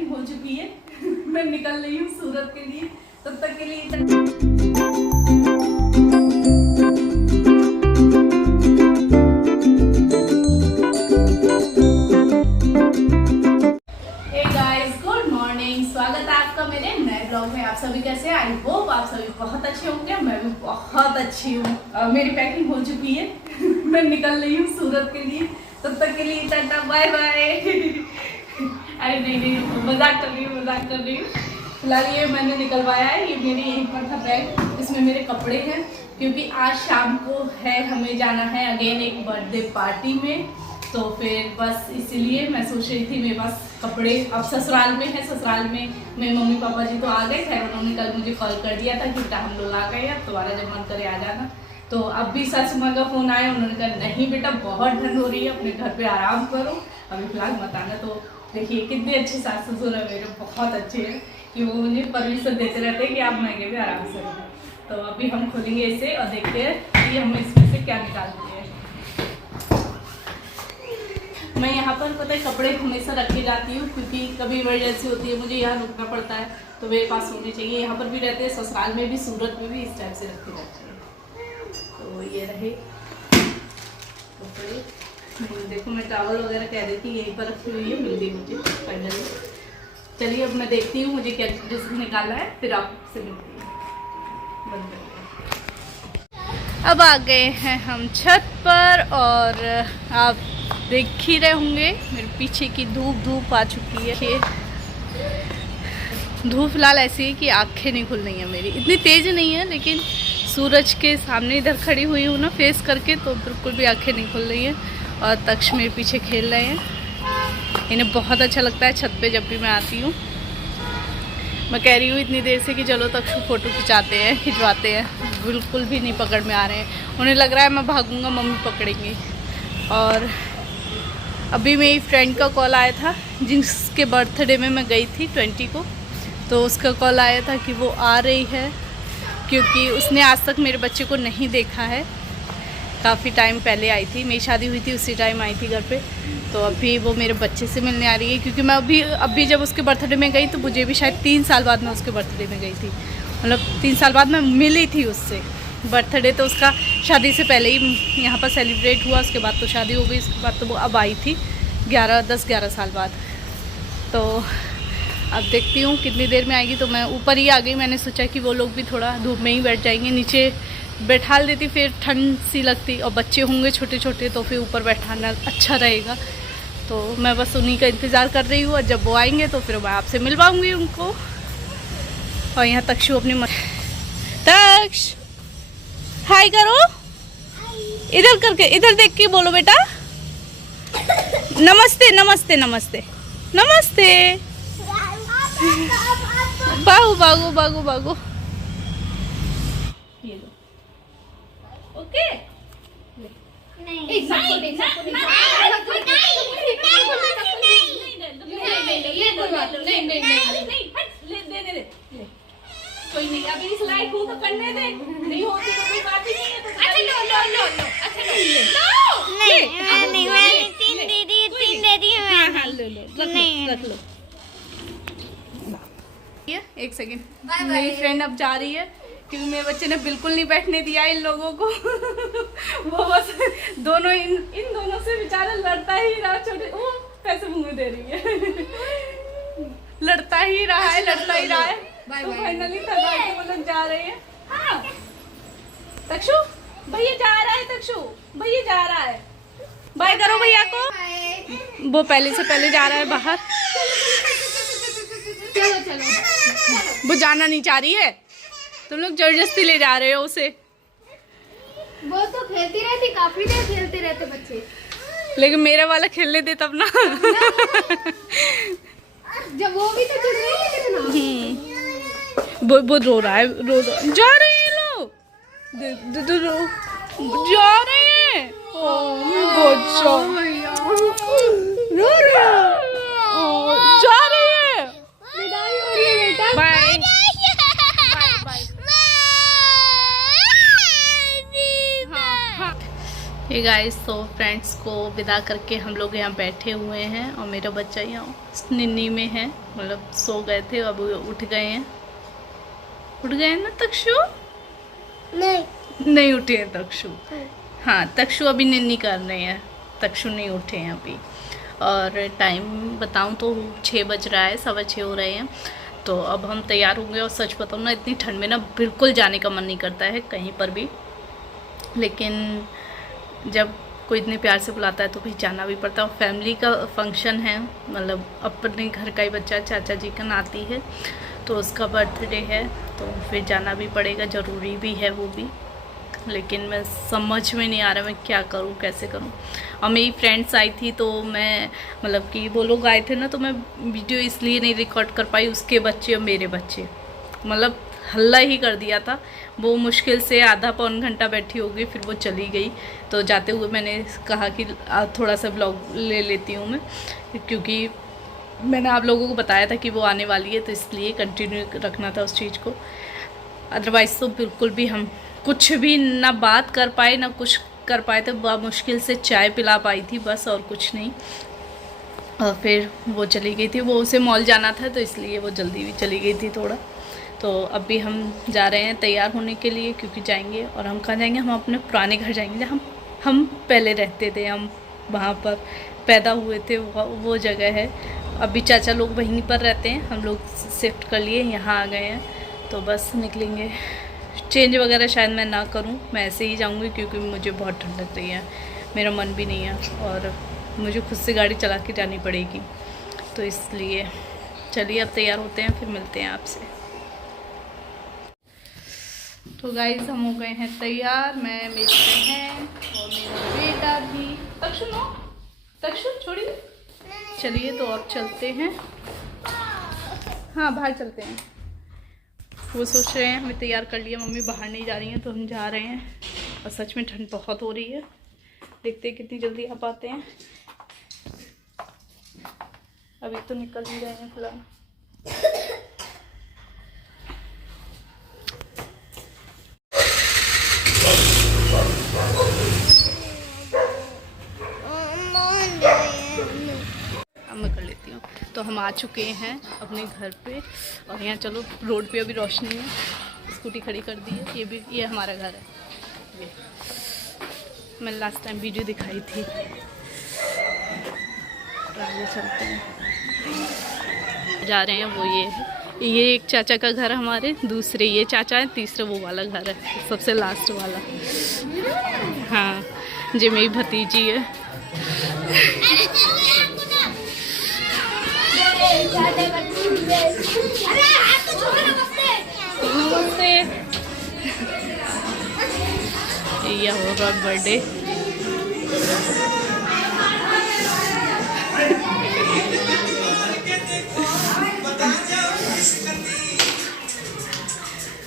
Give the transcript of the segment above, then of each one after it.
Packing हो चुकी है। मैं निकल रही हूँ सूरत के लिए। तब तक के लिए गुड मॉर्निंग, स्वागत है आपका मेरे नए ब्लॉग में। आप सभी कैसे हैं? आई होप आप सभी बहुत अच्छे होंगे। मैं भी बहुत अच्छी हूँ। मेरी पैकिंग हो चुकी है। मैं निकल रही हूँ सूरत के लिए। तब तक के लिए टाटा बाय बाय। अरे नहीं, मजाक कर रही हूँ। फिलहाल ये मैंने निकलवाया है। ये मेरी यहीं पर था बैग, इसमें मेरे कपड़े हैं, क्योंकि आज शाम को है हमें जाना है अगेन एक बर्थडे पार्टी में। तो फिर बस इसीलिए मैं सोच रही थी मेरे पास कपड़े अब ससुराल में है। ससुराल में मेरे मम्मी पापा जी तो आ गए थे। उन्होंने कल मुझे कॉल कर दिया था कि बेटा हम लोग आ गए हैं, तुम्हारा जब मन करे आ जाना। तो अब भी सासू माँ का फ़ोन आया, उन्होंने कहा नहीं बेटा बहुत ठंड हो रही है, अपने घर पे आराम करो, अभी फिलहाल मत आना। तो देखिए कितने अच्छे सास ससुर है मेरे, बहुत अच्छे हैं कि वो मुझे परमिशन देते रहते हैं कि आप महंगे भी आराम से रहो। तो अभी हम खोलेंगे इसे और देखते हैं कि हम इसमें से क्या निकालते हैं। मैं यहाँ पर पता है कपड़े हमेशा रखे जाती हूँ, क्योंकि कभी इमरजेंसी होती है, मुझे यहाँ रुकना पड़ता है, तो मेरे पास होने चाहिए। यहाँ पर भी रहते हैं, ससुराल में भी, सूरत में भी इस टाइप से रखे जाते हैं। तो ये रहे कपड़े। देखो मैं टावल वगैरह कह रही थी यहीं पर रखी हुई है, मिल गई मुझे फाइनली। चलिए अब मैं देखती हूँ मुझे क्या ड्रेस निकालना है, फिर आपसे मिलती हूँ। अब आ गए हैं हम छत पर और आप देख ही रहे होंगे मेरे पीछे की धूप आ चुकी है। धूप फिलहाल ऐसी है कि आंखें नहीं खुल रही हैं मेरी, इतनी तेज नहीं है, लेकिन सूरज के सामने इधर खड़ी हुई हूँ ना फेस करके, तो बिल्कुल भी आंखें नहीं खुल रही हैं। और तक्ष मेरे पीछे खेल रहे हैं। इन्हें बहुत अच्छा लगता है छत पे जब भी मैं आती हूँ। मैं कह रही हूँ इतनी देर से कि चलो तक्ष फ़ोटो खिंचवाते हैं, बिल्कुल भी नहीं पकड़ में आ रहे हैं। उन्हें लग रहा है मैं भागूंगा मम्मी पकड़ेंगी। और अभी मेरी फ्रेंड का कॉल आया था, जिसके बर्थडे में मैं गई थी 20 को, तो उसका कॉल आया था कि वो आ रही है, क्योंकि उसने आज तक मेरे बच्चे को नहीं देखा है। काफ़ी टाइम पहले आई थी, मेरी शादी हुई थी उसी टाइम आई थी घर पे। तो अभी वो मेरे बच्चे से मिलने आ रही है, क्योंकि मैं अभी जब उसके बर्थडे में गई तो मुझे भी शायद 3 साल बाद मैं उसके बर्थडे में गई थी, मतलब 3 साल बाद मैं मिली थी उससे। बर्थडे तो उसका शादी से पहले ही यहाँ पर सेलिब्रेट हुआ, उसके बाद तो शादी हो गई, उसके बाद तो वो अब आई थी 10-11 साल बाद। तो अब देखती हूँ कितनी देर में आएगी। तो मैं ऊपर ही आ गई, मैंने सोचा कि वो लोग भी थोड़ा धूप में ही बैठ जाएंगे, नीचे बैठाल देती फिर ठंड सी लगती, और बच्चे होंगे छोटे छोटे तो फिर ऊपर बैठाना अच्छा रहेगा। तो मैं बस उन्हीं का इंतज़ार कर रही हूँ, और जब वो आएंगे तो फिर मैं आपसे मिलवाऊँगी उनको। और यहाँ तक्षु अपनी तक्ष हाय करो, इधर करके, इधर देख के बोलो बेटा नमस्ते नमस्ते नमस्ते नमस्ते। बागो बागो बागो बागो, ये लो ओके। कोई नहीं, अभी इस लाइक हूँ तो करने दे, नहीं होती तो कोई बात ही नहीं है। अच्छा लो अच्छा नहीं मैं तीन दे दी हाँ लो रख लो। एक सेकेंड, मेरी फ्रेंड अब जा रही है, क्योंकि मेरे बच्चे ने बिल्कुल नहीं बैठने दिया इन लोगों को। वो बस दोनों इन दोनों से बेचारा लड़ता ही रहा। छोटे वो पैसे मुंह में दे रही है। लड़ता ही रहा है। तो फाइनली थका के वो लोग जा रहे हैं। हाँ तक्षु भैया जा रहा है, बाय करो भैया को। वो पहले से पहले जा रहा है बाहर। चलो वो जाना नहीं चाह रही है, तुम लोग जबरदस्ती ले जा रहे हो उसे। वो तो खेलती रहती, काफी देर खेलते रहते बच्चे, लेकिन मेरा वाला खेलने दे तब ना। जब वो भी तो चिढ़ रही है कितना। वो रो रहा है, जा रहे हैं लोग, जा रहे हैं। रो रहे हैं, जा रहे हैं। विदाई हो रही है बेटा, बाय। ओके गाइस, तो फ्रेंड्स को विदा करके हम लोग यहाँ बैठे हुए हैं और मेरा बच्चा यहाँ निन्नी में है, मतलब सो गए थे, अब उठ गए हैं। उठ गए हैं ना तक्षु? नहीं उठे हैं तक्षु। हाँ, तक्षु अभी निन्नी कर रहे हैं, तक्षु नहीं उठे हैं अभी। और टाइम बताऊँ तो 6 बज रहा है, 6:15 हो रहे हैं। तो अब हम तैयार होंगे और सच बताऊँ ना, इतनी ठंड में ना बिल्कुल जाने का मन नहीं करता है कहीं पर भी, लेकिन जब कोई इतने प्यार से बुलाता है तो कहीं जाना भी पड़ता है। और फैमिली का फंक्शन है, मतलब अपने घर का ही बच्चा, चाचा जी का नाती है, तो उसका बर्थडे है, तो फिर जाना भी पड़ेगा, ज़रूरी भी है वो भी। लेकिन मैं समझ में नहीं आ रहा मैं क्या करूँ, कैसे करूँ। और मेरी फ्रेंड्स आई थी तो मैं, मतलब कि वो लोग आए थे ना, तो मैं वीडियो इसलिए नहीं रिकॉर्ड कर पाई, उसके बच्चे और मेरे बच्चे, मतलब हल्ला ही कर दिया था। वो मुश्किल से आधा पौन घंटा बैठी होगी, फिर वो चली गई। तो जाते हुए मैंने कहा कि थोड़ा सा ब्लॉग ले लेती हूँ मैं, क्योंकि मैंने आप लोगों को बताया था कि वो आने वाली है, तो इसलिए कंटिन्यू रखना था उस चीज़ को। अदरवाइज़ तो बिल्कुल भी हम कुछ भी ना बात कर पाए ना कुछ कर पाए थे। बहुत मुश्किल से चाय पिला पाई थी बस, और कुछ नहीं। और फिर वो चली गई थी, वो उसे मॉल जाना था, तो इसलिए वो जल्दी भी चली गई थी थोड़ा। तो अभी हम जा रहे हैं तैयार होने के लिए, क्योंकि जाएंगे। और हम कहाँ जाएंगे? हम अपने पुराने घर जाएंगे, जहाँ हम पहले रहते थे, हम वहाँ पर पैदा हुए थे, वो जगह है। अभी चाचा लोग वहीं पर रहते हैं, हम लोग शिफ्ट कर लिए, यहाँ आ गए हैं। तो बस निकलेंगे। चेंज वगैरह शायद मैं ना करूं, मैं ऐसे ही जाऊंगी, क्योंकि मुझे बहुत ठंड लग रही है, मेरा मन भी नहीं है, और मुझे खुद से गाड़ी चला के जानी पड़ेगी। तो इसलिए चलिए अब तैयार होते हैं, फिर मिलते हैं आपसे। तो गाइस, हम हो गए हैं तैयार, मैं, मेरी बहन और मेरा बेटा भी। तक्षु नो, तक्षु छोड़िए। चलिए तो अब चलते हैं, हाँ बाहर चलते हैं। वो सोच रहे हैं हमें तैयार कर लिया, मम्मी बाहर नहीं जा रही हैं, तो हम जा रहे हैं। और सच में ठंड बहुत हो रही है, देखते हैं कितनी जल्दी आ पाते हैं। अभी तो निकल ही रहे हैं फिलहाल। अब मैं कर लेती हूँ। तो हम आ चुके हैं अपने घर पे, और यहाँ चलो रोड पे अभी रोशनी है, स्कूटी खड़ी कर दी है। ये हमारा घर है, ये मैंने लास्ट टाइम वीडियो दिखाई थी। आगे चलते हैं, जा रहे हैं। वो ये एक चाचा का घर है हमारे, दूसरे ये चाचा है, तीसरा वो वाला घर है, सबसे लास्ट वाला। हाँ, जो मेरी भतीजी है। नमस्ते। ये होगा बर्थडे।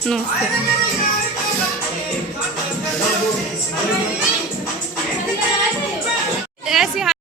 नमस्ते। ऐसे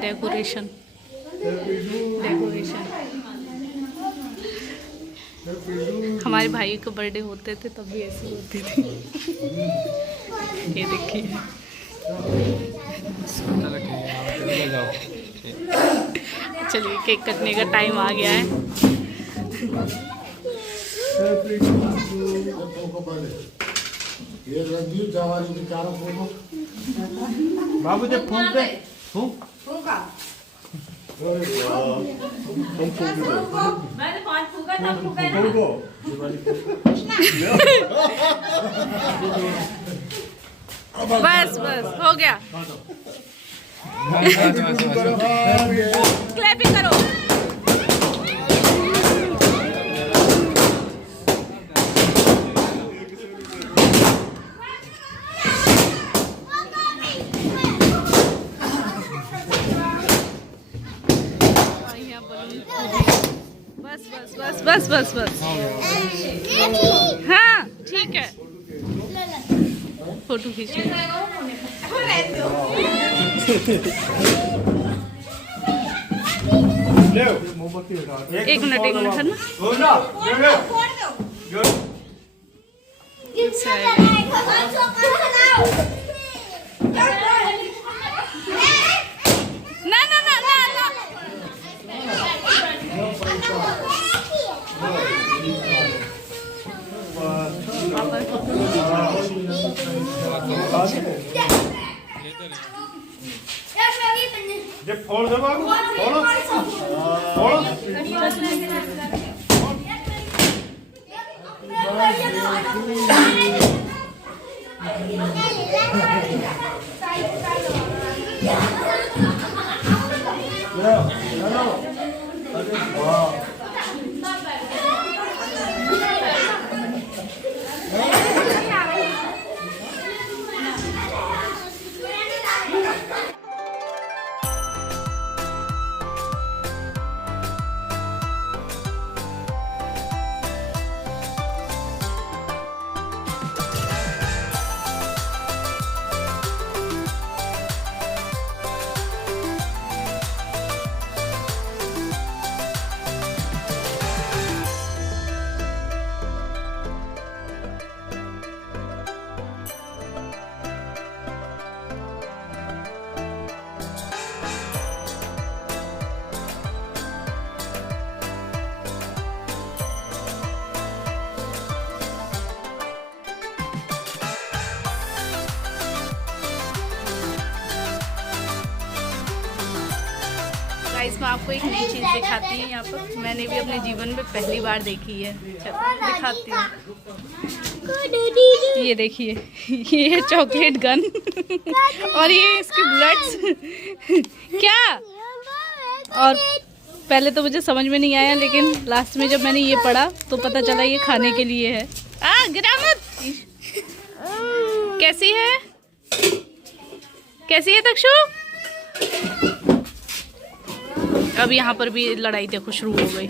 डेकोरेशन हमारे भाई के बर्थडे होते थे तब भी ऐसी होती थी। ये देखिए, चलिए केक कटने का टाइम आ गया है। बाबू जब फूंक दे, फूंक मैंने 5 फूका तब फूका ना। बस बस हो गया। क्लैपिंग करो। बस बस बस बस बस बस। हाँ ठीक है, फोटो खींच लो। एक मिनट करना। ना ना ना ना ना। जे फोड़ दे बाबू, फोड़ो फोड़ो। गाइस मैं आपको एक नई चीज़ दिखाती हूँ। यहाँ पर मैंने भी अपने जीवन में पहली बार देखी है। चलो दिखाती हूँ। ये देखिए, ये है चॉकलेट गन और ये इसके बुलेट्स। क्या? और पहले तो मुझे समझ में नहीं आया, लेकिन लास्ट में जब मैंने ये पढ़ा तो पता चला ये खाने के लिए है। गिरा मत। कैसी है? कैसी है तक्षु? अब यहाँ पर भी लड़ाई देखो शुरू हो गई।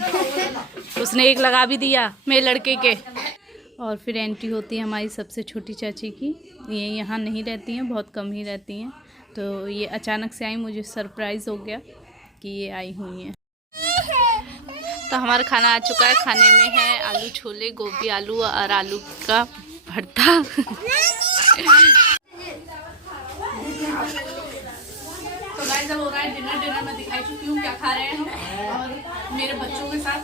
उसने एक लगा भी दिया मेरे लड़के के। और फिर एंट्री होती है हमारी सबसे छोटी चाची की। ये यहाँ नहीं रहती हैं, बहुत कम ही रहती हैं, तो ये अचानक से आई, मुझे सरप्राइज़ हो गया कि ये आई हुई हैं। तो हमारा खाना आ चुका है। खाने में है आलू छोले, गोभी आलू और आलू का भरता। तो गाइस जब हो रहा है डिनर मैं दिखाई चुकी हूँ क्या खा रहे हैं हम। और मेरे बच्चों के साथ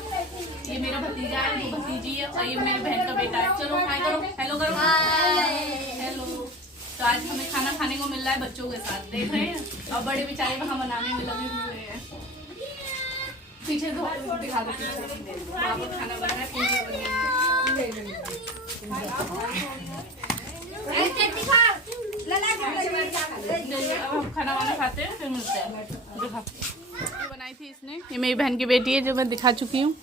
ये मेरा भतीजा है, वो भतीजी है, और ये मेरी बहन का बेटा है। चलो हाय करो, हेलो करो, हेलो। तो आज हमें खाना खाने को मिल रहा है बच्चों के साथ, देख रहे हैं। और बड़े बेचारे वहाँ बनाने में लगे हुए हैं। पीछे दिखा दो, वहाँ पर खाना बन रहा है। अब हम खाना वाना खाते हैं, फिर मिलते हैं। ये बनाई थी इसने, ये मेरी बहन की बेटी है जो मैं दिखा चुकी हूँ।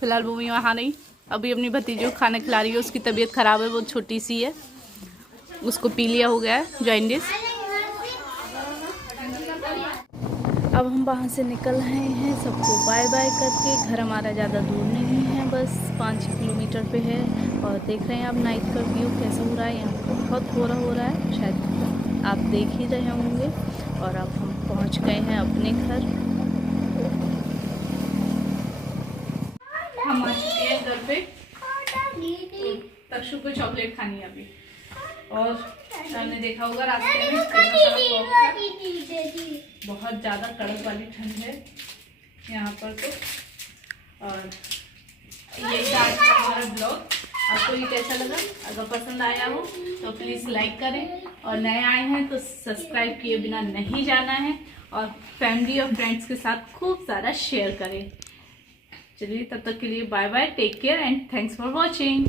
फिलहाल वो भी वहाँ नहीं, अभी अपनी भतीजी को खाना खिला रही है। उसकी तबीयत ख़राब है, वो छोटी सी है, उसको पीलिया हो गया है, जॉइंडिस। अब हम वहाँ से निकल रहे हैं, सबको बाय बाय करके। घर हमारा ज़्यादा दूर नहीं है, बस 5-6 किलोमीटर पे है। और देख रहे हैं आप नाइट का व्यू कैसा हो रहा है। यहाँ पर बहुत कोहरा हो रहा है, शायद आप देख ही रहे होंगे। और अब हम पहुँच गए हैं अपने घर। हम आ चुके हैं घर पे। तक्षु को चॉकलेट खानी है अभी। और हमने देखा होगा रास्ते में बहुत ज़्यादा कड़क वाली ठंड है यहाँ पर तो। और ये आज का हमारा ब्लॉग आपको ये कैसा लगा? अगर पसंद आया हो तो प्लीज़ लाइक करें, और नए आए हैं तो सब्सक्राइब किए बिना नहीं जाना है, और फैमिली और फ्रेंड्स के साथ खूब सारा शेयर करें। चलिए तब तक के लिए bye bye, take care and thanks for watching.